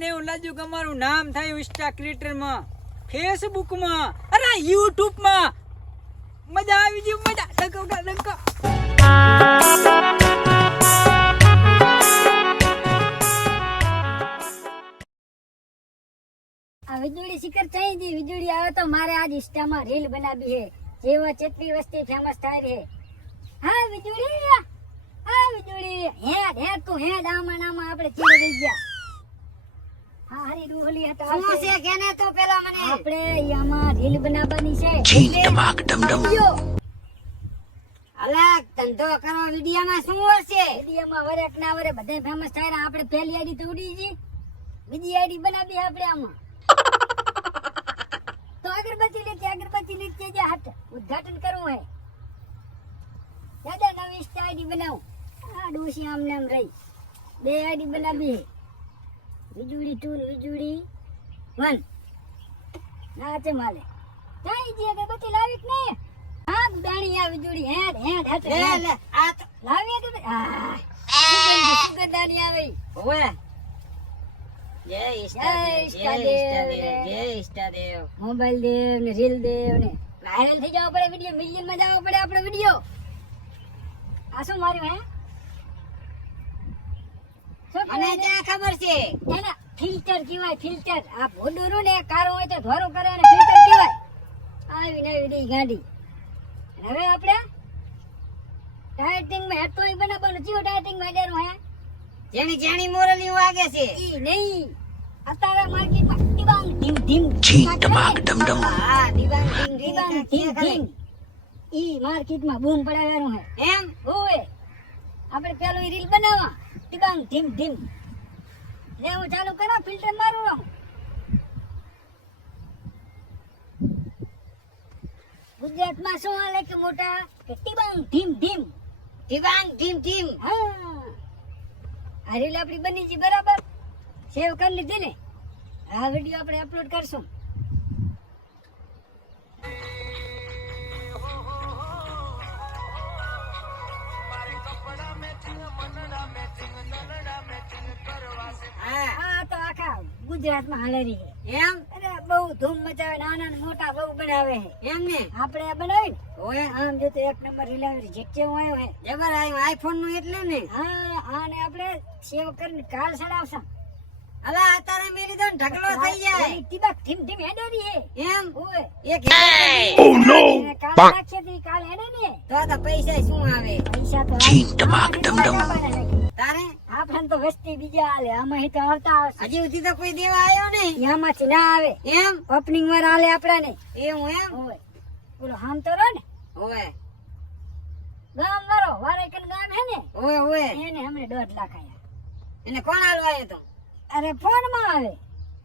ને એવું કે અમારું નામ થાય ઇન્સ્ટા ક્રિએટરમાં ફેસબુકમાં અરે યુટ્યુબમાં મજા આવી ગઈ, મજા. ડંકા ડંકા આ વીજળી શિખર ચાહીદી વીજળી આવે તો મારે આજ ઇન્સ્ટામાં રીલ બનાવી હે જેવા ચેટલી વસ્તી ફેમસ થાય રે હા, વીજળી હા, વીજળી. હેડ હેડ તું, હેડ, આમાં નામાં આપણે ચીડી ગયા. હા હરી ડુહલી હતા શું છે કેને તો પેલા મને? આપણે આમાં રીલ બનાવવાની છે. સમજો. અલા ધંધો કરો વિડિયામાં શું હશે વિડીયોમાં વરે ના વરે બધા ફેમસ થાય ને આપણે પહેલી આઈડી તો ઉડી બીજી આઈડી બનાવી આપણે આમાં. તો અગરબત્તી લેતી અગરબત્તી લેતી જે હાથ ઉદ્ઘાટન કરવું હે દાદા નવી આઈડી બનાવું? આ ડોસી આમને આમ રહી. બે આઈડી બનાવી હે. વીજળી ટુ વીજળી. વન. ના છે માલે. કઈ જે અગરબત્તી લાવી કે નહીં આગ દાણી આ વીજળી. હેડ હેડ હેડ. લે આ તો લાવી અગરબત્તી સુગંધ સુગંધાની આવે. ઓવે જય જય મોબાઈલ દેવ ને રીલ દેવ ને. વાયરલ થઈ જવો પડે વીડિયો મિલિયનમાં જવો પડે આપણો વીડિયો. આ શું માર્યું હે? મને ત્યાં ખબર છે. એને ફિલ્ટર કહેવાય ફિલ્ટર. આ ભોડું ને કારો હોય તો ધોરો કરે અને ફિલ્ટર કહેવાય. આવી નવી ડી ગાડી. હવે આપણે ટાયટિંગમાં હેતો બનાવવાનું. ચિયો ટાયટિંગમાં દેરું હે? જેની જેની મોરલી વાગે છે. ઈ નહીં. અત્યારે માર્કેટમાં ધીમ ઢીમ ઢીમ ઢીમ હા દીવાન ઢીંગ ટીબાંગ ઢીંગ ઢીમ કરે. ઢીમ ઈ માર્કેટમાં બૂમ પડાવવાનું હે. એમ? હોય આપણે પેલું ઈ રીલ બનાવવા. ટીબાંગ ધીમ ધીમ. લે હું ચાલુ કરો ફિલ્ટર મારું રહું ગુજરાતમાં શું હાલે કે મોટા? કે ટીબાંગ ઢીમ ઢીમ ટીબાંગ ઢીમ ધીમ. હા. આ રીલ આપણી બની છે બરાબર. સેવ કરી લીધી ને. આ વીડિયો આપણે અપલોડ કરશું. ગુજરાતમાં હાલે રહી છે. એમ? અરે બહુ ધૂમ મચાવે નાના ને મોટા બહુ બનાવે છે. એમ ને? આપણે આ બનાવી ઓય. આમ જો તો એક નંબર રિલાયન્સ જેટકે હું આવ્યો હે જબર આવ્યું આઈફોનનું એટલે ને? હા આને આપણે સેવ કરીને કાલ ચડાવશું અલા અત્યારે મેરી ને ઢગલો થઈ જાય. ટીબક ઠીમ ઠીમ હેડે ની હે એમ? ઓય. એક એને કાલ નાખીએ તો ઈ કાલ હેડે ને. તો આ પૈસા શું આવે? પૈસા તો આપણે તારે? આપણને તો વસ્તી બીજા આલે આમાં તો આવતા આવશે. હજી સુધી તો કોઈ દેવા આવ્યો નહીં. આમાંથી ના આવે. એમ? ઓપનિંગ વાર આલે આપણાને. એવું એમ? હોય બોલો હામ તો રો ને. હોય ગામ વાળો વારે કન ગામ હે ને? હોય હોય એને હમણે દોઢ લાખ આયા. એને કોણ હાલવા આવ્યો તો? અરે ફોનમાં આવે.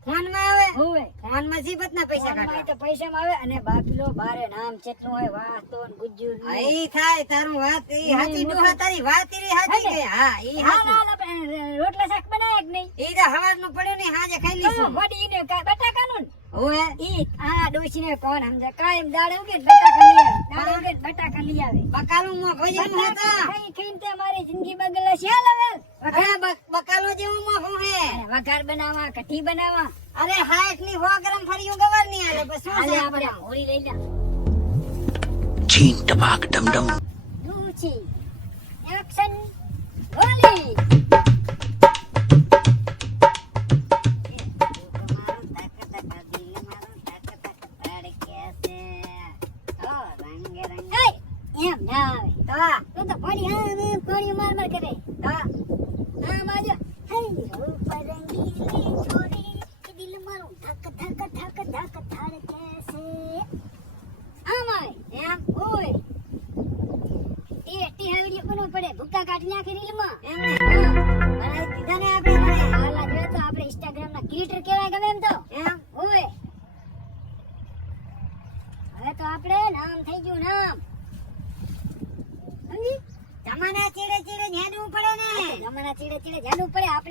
ફોનમાં આવે? હોવે. ફોનમાં જી ના પૈસા કાઢે તો પૈસા માં આવે અને બાપલો બારે નામ ચેટલું હોય વાતો ને ગુજ્જુ ને. થાય તારું વાત ઈ હાચી ડોહા તારી વાત ઈ હાચી કે? હા ઈ હાચું. રોટલા શાક બનાય કે નહીં? ઈ તો હવારનું પડ્યું ને હાજે ખાઈ લઈશું. વડી ને કા- બટાકાનું ને. ઓએ ઈ આ ડોશીને કોણ સમજે? કાયમ દાડે ઉગે બટાકા લઈ આવે. દાડે ઉગે ને બટાકા લઈ આવે. બકાલું માં ભોજન હતા ખાઈ ખાઈને તે મારી જિંદગી બગડે છે. હવે બકાલો જેવું હું. હે વઘાર બનાવવા કઠી બનાવવા. અરે હાઈટની હો ગરમ ફર્યું ગવરની આલે બસ શું છે? આપણે હોળી લઈ લે. ચીન ટબાક dum. રૂચી એક્શન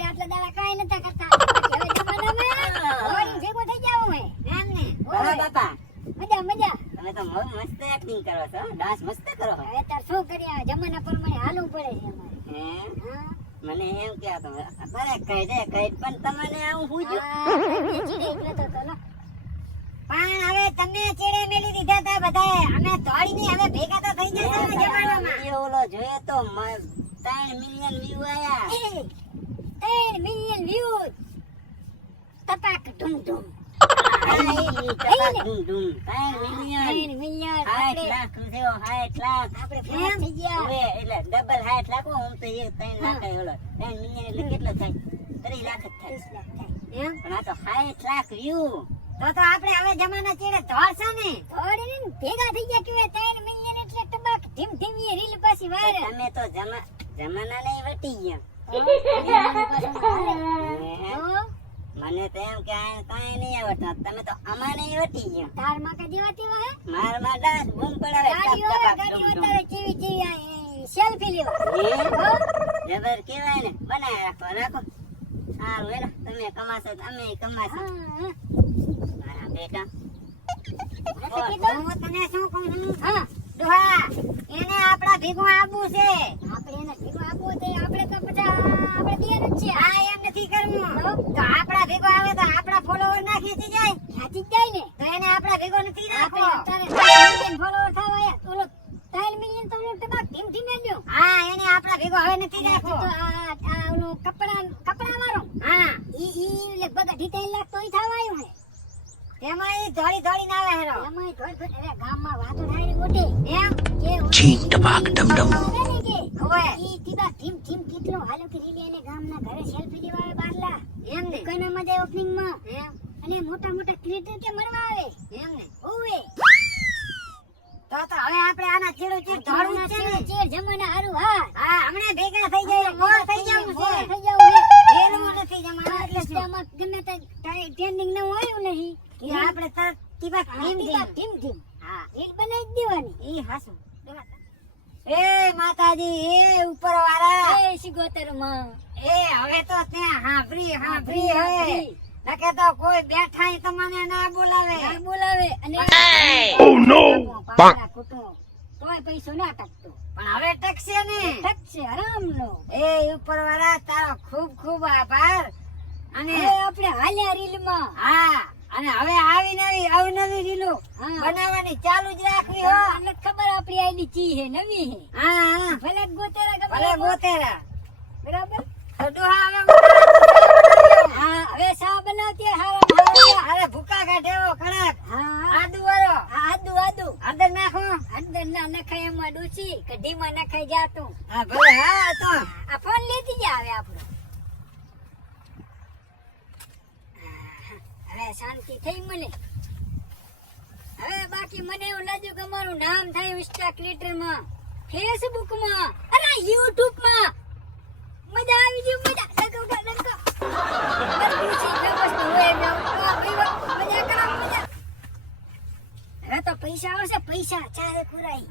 આટલા દાડા કાંઈ નતા કરતા. બાકી હવે જમાનામાં હોળી ભેગો થઈ જાવું હે એમ ને. ઓય. બાપા. મજા મજા. તમે તો બહુ મસ્ત એક્ટિંગ કરો છો ડાન્સ મસ્ત કરો. છો હવે તાર શું કરીએ? જમાના પ્રમાણે હાલવું પડે છે અમારે. હે? મને એમ કહેતો અરે કહી દે કહી પણ તમને આવું લો. પણ હવે તમે ચેડે મેલી દીધા તા બધાએ. અમે દોડીને હવે ભેગા તો થઈ જશે ઓલો જોઈએ તો ત્રણ મિલિયન વ્યૂ આયા. એ, ત્રણ મિલિયન views. ટપાક ધૂમ ધૂમ. ગયા. હવે જમાના ચેડે દોડશે ને દોડીને ભેગા થઈ ગયા કેવાય ત્રણ મિલિયન એટલે ટપાક ધીમ ધીમ રીલ પાછી વાયરલ. અમે તો જમા જમાના નહીં વટી ગયા મને તો એમ કે કઈ નહીં આવડતું. તમે તો અમારે વટી ગયો. તારમાં કદી વાહે? મારમાં ડાસ બૂમ પડાવે ગાડી હોય, ગાડી કેવી આ, એ, selfie લેવા. જબર કેવાય ને બનાવી રાખો રાખો. સારું હે તમે કમાશો તમે કમાશો. મારા બેટા. હું તને શું કહું છું હા, ડોહા એને આપણા ભેગું આવવું છે. આપણે એને આપવું આપણે તો બધા આપણે દેવાનું જ છે. આ એમ નથી કરવું તો આપણા ભેગો આવે તો આપણા ફોલોવર ના ખેંચી જાય ખેંચી જ જાય ને. એમાં ઈ દોડી આવે હેરો. એમાંય થોડી થોડી અરે ગામમાં વાતો થાય ને મોટી. એમ? કે ઓલી છીંક ડમ ડમ. આવે ને કે? હોય ઈ તીબા ધીમ ધીમ કેટલો હાલો કે રીલી એને ગામના ઘરે સેલ્ફી લેવા આવે બારલા એમ ને? કોઈના મજા ઓપનિંગમાં? એમ? અને મોટા મોટા ક્રિએટર કે મળવા આવે? એમ ને? ઓવે તો તો હવે આપણે આના ચેડો ચેડ ધાડું છે ને? ચેર જમાના હારું હા. હા હમણાં ભેગા થઈ જાય મોર થઈ જવું છે. થઈ જવું હે એનું નથી જમાના એટલે ગમે તે ટ્રેન્ડિંગ ન હોય નહીં. કે આપણે તરત ટીપા ધીમ ધીમ ધીમ ધીમ હા. રીલ બનાવી દેવાની. એ હાસું. એ માતાજી એ ઉપર વાળા એ શિગોતરમાં એ હવે તો ત્યાં હાંભરી હાંભરી હે. નકે તો કોઈ બેઠા તમને ના બોલાવે. ના બોલાવે અને ઓ નો તોય પૈસો ના ટકતો. પણ હવે ટકશે ને. ટકશે આરામનો એ ઉપર વાળા તારો ખૂબ ખૂબ આભાર. અને આપણે હાલ્યા રીલમાં. હા. અને હવે આવી નવી અવનવી રીલો હા. બનાવવાની ચાલુ જ રાખવી હો. અને ખબર આપણી આઈડી ચી હે નવી હે. હા હા. ભલે ગોતેરા કે ભલે ગોતેરા. બરાબર? તો ડોહા હવે હા હવે સા બનાવતી હારા અરે ભૂકા કાઢેવો કડક. હા. આદુ વાળો. આદુ આદુ. આદર નાખો. અંદર ના નખાય એમાં ડૂસી કઢીમાં નખાઈ જાતું. હા ભલે હા તો. આ ફોન લેતી જ આવે આપણો. હવે શાંતિ થઈ મને હવે બાકી મને એવું લાગ્યું કે અમારું નામ થાય ઇન્સ્ટા ક્રિએટરમાં ફેસબુકમાં અરે યુટ્યુબમાં મજા આવી ગઈ, મજા. કરો મજા. હવે તો પૈસા આવશે, પૈસા ચારે ખુરાઈ.